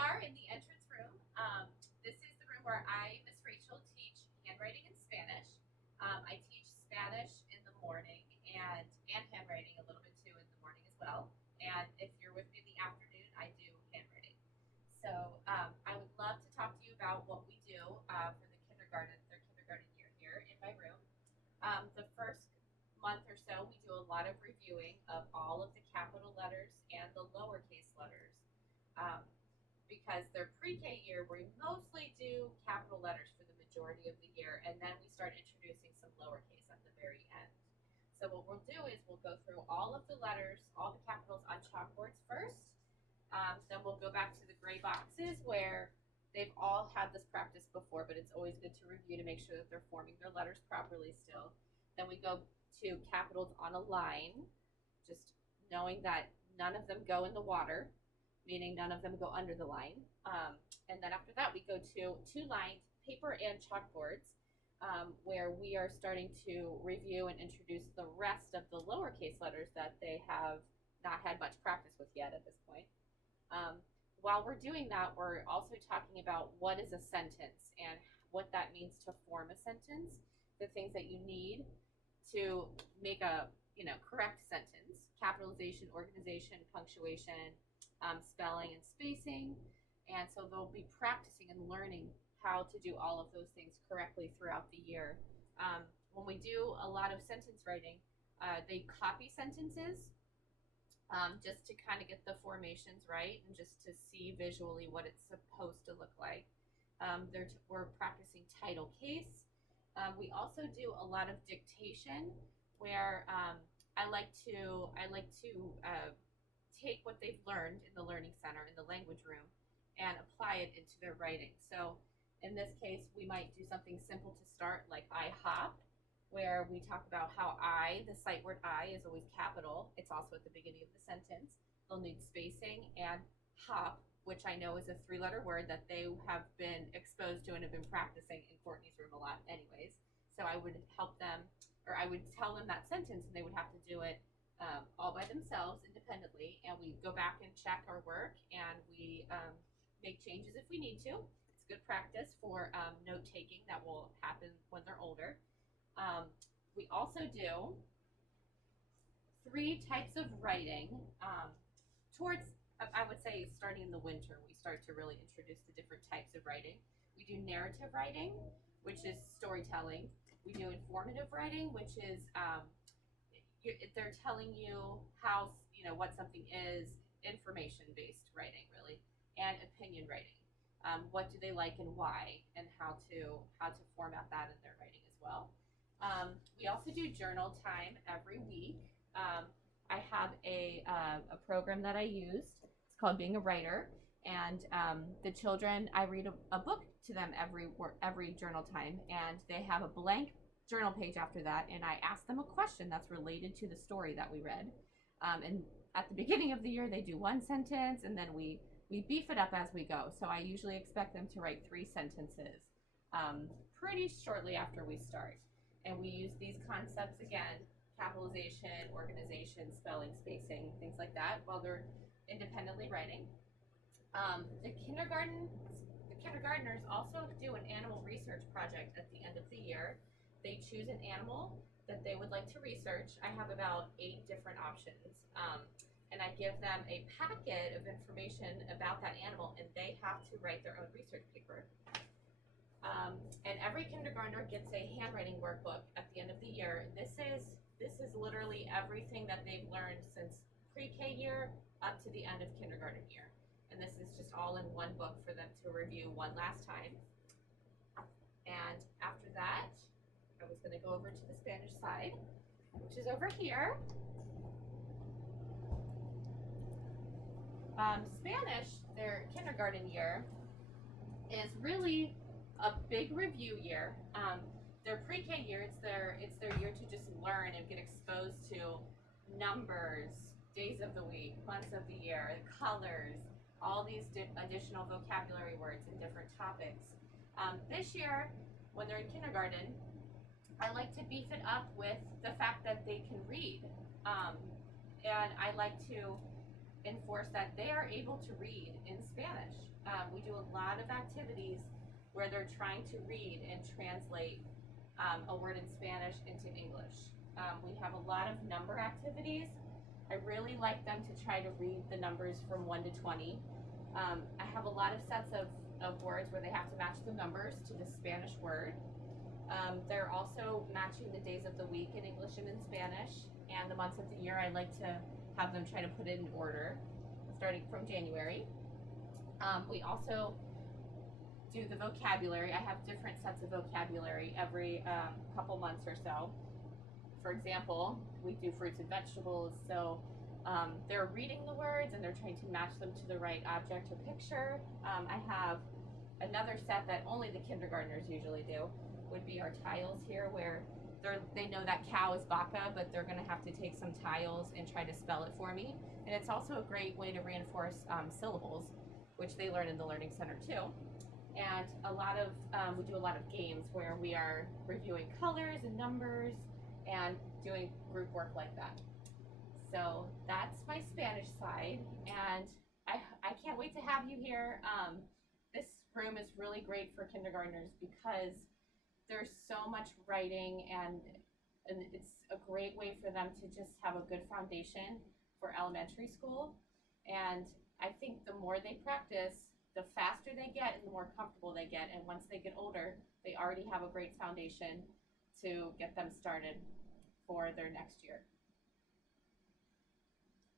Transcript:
are in the entrance room. This is the room where I, Miss Rachel, teach handwriting and Spanish. I teach Spanish in the morning and handwriting a little bit too in the morning as well. And if you're with me in the afternoon, I do handwriting. So I would love to talk to you about what we do for their kindergarten year here in my room. The first month or so, we do a lot of reviewing of all of the capital letters and the lowercase letters. Um, because their pre-K year, we mostly do capital letters for the majority of the year, and then we start introducing some lowercase at the very end. So what we'll do is we'll go through all of the letters, all the capitals on chalkboards first. Then we'll go back to the gray boxes where they've all had this practice before, but it's always good to review to make sure that they're forming their letters properly still. Then we go to capitals on a line, just knowing that none of them go in the water, meaning none of them go under the line. And then after that, we go to two-lined paper and chalkboards, where we are starting to review and introduce the rest of the lowercase letters that they have not had much practice with yet at this point. While we're doing that, we're also talking about what is a sentence and what that means to form a sentence, the things that you need to make a correct sentence: capitalization, organization, punctuation, spelling and spacing. And so they'll be practicing and learning how to do all of those things correctly throughout the year. When we do a lot of sentence writing, they copy sentences just to kind of get the formations right and just to see visually what it's supposed to look like. We're practicing title case. We also do a lot of dictation where I like to take what they've learned in the Learning Center, in the language room, and apply it into their writing. So in this case, we might do something simple to start, like I hop, where we talk about how the sight word I is always capital. It's also at the beginning of the sentence. They'll need spacing, and hop, which I know is a three-letter word that they have been exposed to and have been practicing in Courtney's room a lot anyways. So I would help them, or I would tell them that sentence, and they would have to do it all by themselves independently, and we go back and check our work, and we make changes if we need to. It's good practice for note taking that will happen when they're older. We also do 3 types of writing towards, I would say, starting in the winter. We start to really introduce the different types of writing. We do narrative writing, which is storytelling. We do informative writing, which is they're telling you how, what something is, information-based writing, really, and opinion writing. What do they like and why, and how to format that in their writing as well. We also do journal time every week. I have a program that I used. It's called Being a Writer, and the children, I read a book to them every journal time, and they have a blank journal page after that, and I ask them a question that's related to the story that we read. And at the beginning of the year, they do 1 sentence, and then we beef it up as we go. So I usually expect them to write 3 sentences pretty shortly after we start. And we use these concepts again: capitalization, organization, spelling, spacing, things like that, while they're independently writing. The kindergartners also do an animal research project at the end of the year. They choose an animal that they would like to research. I have about 8 different options. And I give them a packet of information about that animal, and they have to write their own research paper. And every kindergartner gets a handwriting workbook at the end of the year. This is literally everything that they've learned since pre-K year up to the end of kindergarten year. And this is just all in one book for them to review one last time. And after that, I was going to go over to the Spanish side, which is over here. Spanish, their kindergarten year, is really a big review year. Their pre-K year, it's their year to just learn and get exposed to numbers, days of the week, months of the year, colors, all these additional vocabulary words and different topics. This year, when they're in kindergarten, I like to beef it up with the fact that they can read. And I like to enforce that they are able to read in Spanish. We do a lot of activities where they're trying to read and translate a word in Spanish into English. We have a lot of number activities. I really like them to try to read the numbers from 1 to 20. I have a lot of sets of words where they have to match the numbers to the Spanish word. They're also matching the days of the week in English and in Spanish, and the months of the year. I like to have them try to put it in order, starting from January. We also do the vocabulary. I have different sets of vocabulary every couple months or so. For example, we do fruits and vegetables, so they're reading the words and they're trying to match them to the right object or picture. I have another set that only the kindergartners usually do, would be our tiles here, where they know that cow is vaca, but they're going to have to take some tiles and try to spell it for me. And it's also a great way to reinforce syllables, which they learn in the Learning Center too. And we do a lot of games where we are reviewing colors and numbers and doing group work like that. So that's my Spanish side, and I can't wait to have you here. This room is really great for kindergartners because there's so much writing, and it's a great way for them to just have a good foundation for elementary school. And I think the more they practice, the faster they get and the more comfortable they get. And once they get older, they already have a great foundation to get them started for their next year.